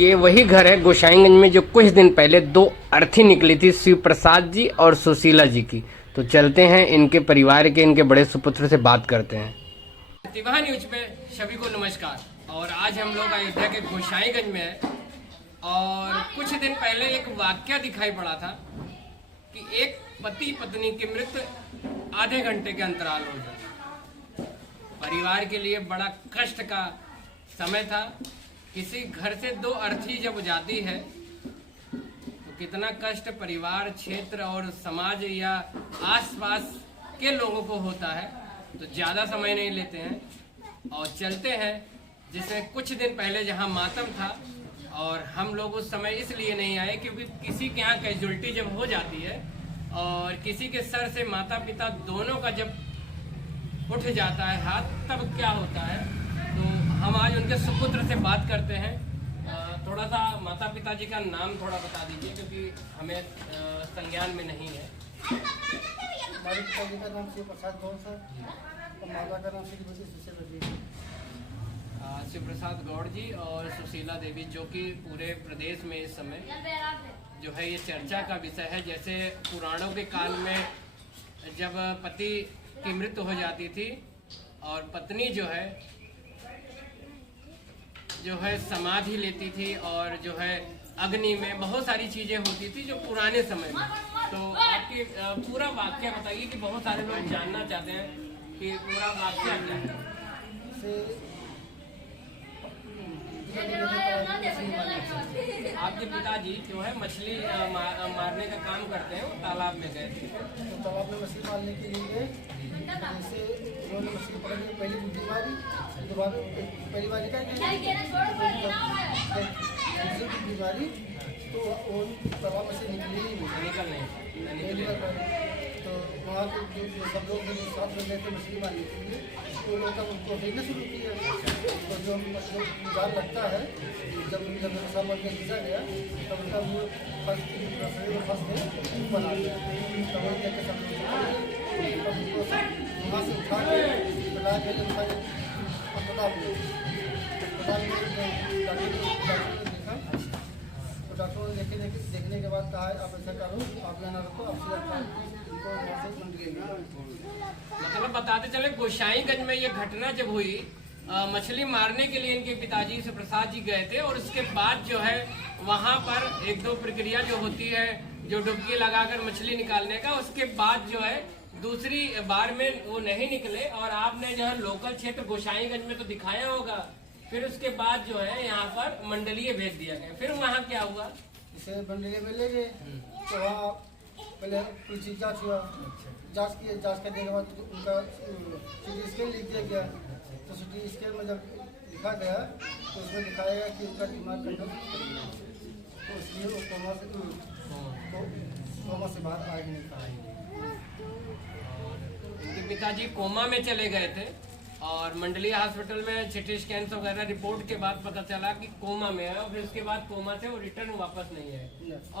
ये वही घर है गोसाईगंज में जो कुछ दिन पहले दो अर्थी निकली थी, शिव प्रसाद जी और सुशीला जी की। तो चलते हैं इनके परिवार के, इनके बड़े सुपुत्र से बात करते हैं। प्रतिभा न्यूज पे सभी को नमस्कार। और आज हम लोग अयोध्या के गोसाईगंज में हैं और कुछ दिन पहले एक वाकया दिखाई पड़ा था कि एक पति पत्नी की मृत्यु आधे घंटे के अंतराल हो गया। परिवार के लिए बड़ा कष्ट का समय था। किसी घर से दो अर्थी जब जाती है तो कितना कष्ट परिवार, क्षेत्र और समाज या आसपास के लोगों को होता है। तो ज़्यादा समय नहीं लेते हैं और चलते हैं, जिसमें कुछ दिन पहले जहां मातम था और हम लोग उस समय इसलिए नहीं आए क्योंकि किसी के यहाँ कैजुअल्टी जब हो जाती है और किसी के सर से माता पिता दोनों का जब उठ जाता है हाथ, तब क्या होता है। तो हम आज उनके सुपुत्र से बात करते हैं। थोड़ा सा माता पिता जी का नाम थोड़ा बता दीजिए क्योंकि हमें संज्ञान में नहीं है। हमारे पिताजी का नाम शिव प्रसाद गौड़ सर और माता का नाम श्रीमती सुशीला देवी। शिव प्रसाद गौड़ जी और सुशीला देवी, जो कि पूरे प्रदेश में इस समय जो है ये चर्चा का विषय है। जैसे पुराणों के काल में जब पति की मृत्यु हो जाती थी और पत्नी जो है समाधि लेती थी और जो है अग्नि में बहुत सारी चीजें होती थी जो पुराने समय में। तो आपके पूरा वाक्य बताइए कि बहुत सारे लोग जानना चाहते हैं कि पूरा वाक्य क्या है। आपके पिताजी जो है मछली मारने का काम करते हैं, वो तालाब में गए थे। तो तालाब में मछली मारने के लिए जैसे उन्होंने मछली पकड़ने की पहली बुद्धि मारी, दोबारा पहली बारी का दूसरी बुद्धि मारी तो वो तालाब में से निकली ही नहीं। तो वहाँ के जो सब लोग साथ में गए थे मछली मारने के लिए, तो लोग तब उनको देखना शुरू किया। तो जो जाल लगता है, जब सामान में घिसा गया तब उनका वो फंस के बना दिया। तब वही देख के सब लोग उनको वहाँ से उठा के बुला के अस्पताल में डॉक्टरों ने देखने के बाद कहा आप ऐसा करो, आप यहाँ ना रखो, मतलब बताते चले गोसाईगंज में ये घटना जब हुई, मछली मारने के लिए इनके पिताजी शिव प्रसाद जी गए थे और उसके बाद जो है वहाँ पर एक दो प्रक्रिया जो होती है, जो डुबकी लगाकर मछली निकालने का, उसके बाद जो है दूसरी बार में वो नहीं निकले और आपने जो है लोकल क्षेत्र गोसाईगंज में तो दिखाया होगा। फिर उसके बाद जो है यहाँ पर मंडलीय भेज दिया गया। फिर वहाँ क्या हुआ? इसे मंडलीय में ले गए तो वहाँ पहले पुलिस जाँच हुआ। जाँच करने के बाद उनका CT स्कैन लिख दिया गया। तो CT स्कैन में जब लिखा गया तो उसमें दिखाया गया कि उनका दिमाग कंट्रोल, तो इसलिए वो कोमा से बाहर आ नहीं पाएंगे। उनके पिताजी कोमा में चले गए थे और मंडलीय हॉस्पिटल में CT स्कैन वगैरह रिपोर्ट के बाद पता चला कि कोमा में है और फिर उसके बाद कोमा से वो रिटर्न वापस नहीं है।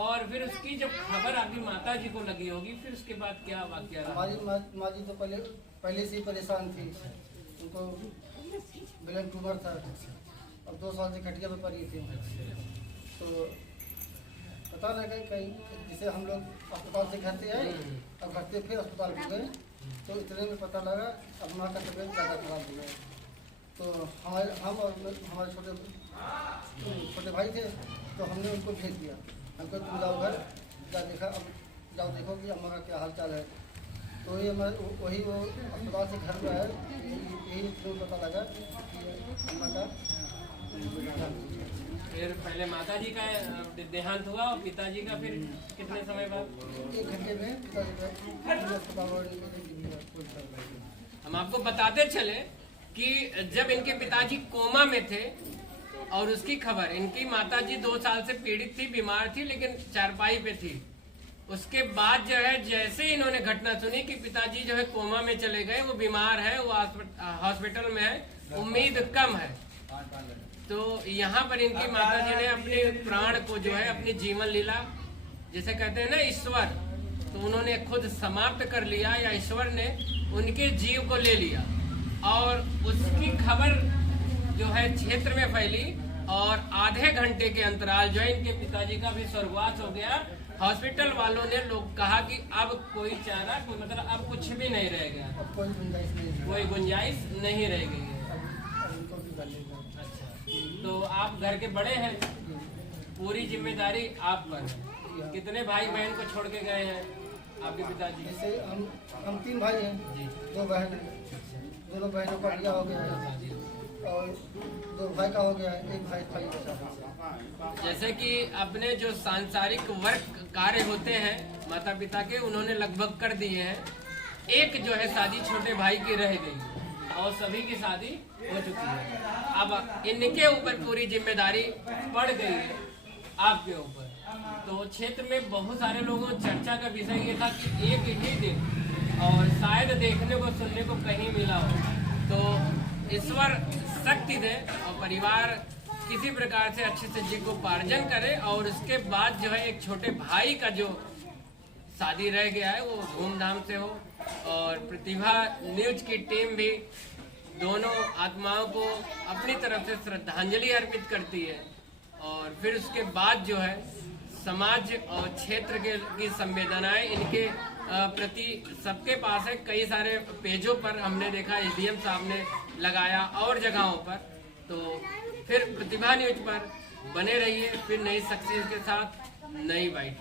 और फिर उसकी जब खबर आपकी माता जी को लगी होगी, फिर उसके बाद क्या वाकया रहा? हमारी माँ जी तो पहले से ही परेशान थी। उनको ब्रेन ट्यूमर था और 2 साल से खटिया में पड़ी थी। तो पता लगा कहीं जिसे हम लोग अस्पताल से घर से आए और घर से फिर अस्पताल गए तो इतने में पता लगा अब माँ का तबीयत ज़्यादा खराब हो गया। तो हम और हमारे छोटे भाई थे, तो हमने उनको भेज दिया। हमको तुम जाओ घर, जाओ देखो कि अम्मा का क्या हाल चाल है। तो ये वही वो अस्पताल से घर में आए, यही पता लगा कि अम्मा का फिर पहले माता जी का देहांत हुआ और पिताजी का फिर कितने समय बाद? 1 घंटे में पिताजी हम आपको बताते चले कि जब इनके पिताजी कोमा में थे और उसकी खबर, इनकी माता जी 2 साल से पीड़ित थी, बीमार थी, लेकिन चारपाई पे थी। उसके बाद जो है जैसे ही इन्होंने घटना सुनी कि पिताजी जो है कोमा में चले गए, वो बीमार है, वो हॉस्पिटल में है, उम्मीद कम है, तो यहाँ पर इनकी माता जी ने अपने प्राण को जो है अपनी जीवन लीला, जैसे कहते हैं ना ईश्वर, तो उन्होंने खुद समाप्त कर लिया या ईश्वर ने उनके जीव को ले लिया। और उसकी खबर जो है क्षेत्र में फैली और आधे घंटे के अंतराल जो है इनके पिताजी का भी स्वर्गवास हो गया। हॉस्पिटल वालों ने लोग कहा कि अब कोई चारा, कोई मतलब अब कुछ भी नहीं रह गया, अब कोई गुंजाइश नहीं है, कोई गुंजाइश नहीं रह गई है। अब इनको भी कर लेगा। अच्छा, तो आप घर के बड़े हैं, पूरी जिम्मेदारी आप पर है। कितने भाई बहन को छोड़ के गए हैं आपके पिताजी? जैसे हम 3 भाई हैं जी। 2 बहन हैं। दोनों बहनों का ब्याह हो गया है और 2 भाई का हो गया है, 1 भाई खाली बचा है। जैसे कि अपने जो सांसारिक वर्क कार्य होते हैं माता पिता के, उन्होंने लगभग कर दिए हैं। एक जो है शादी छोटे भाई की रह गई और सभी की शादी हो चुकी है। अब इनके ऊपर पूरी जिम्मेदारी पड़ गई है आपके ऊपर। तो क्षेत्र में बहुत सारे लोगों चर्चा का विषय ये था कि एक ही दिन और शायद देखने को सुनने को कहीं मिला हो, तो ईश्वर शक्ति दे और परिवार किसी प्रकार से अच्छे से जीविकोपार्जन करे और उसके बाद जो है एक छोटे भाई का जो शादी रह गया है वो धूमधाम से हो। और प्रतिभा न्यूज की टीम भी दोनों आत्माओं को अपनी तरफ से श्रद्धांजलि अर्पित करती है। और फिर उसके बाद जो है समाज और क्षेत्र की संवेदनाएं इनके प्रति सबके पास है। कई सारे पेजों पर हमने देखा, एसडीएम साहब ने लगाया और जगहों पर। तो फिर प्रतिभा न्यूज पर बने रहिए, फिर नई सक्सेस के साथ नई बाइट।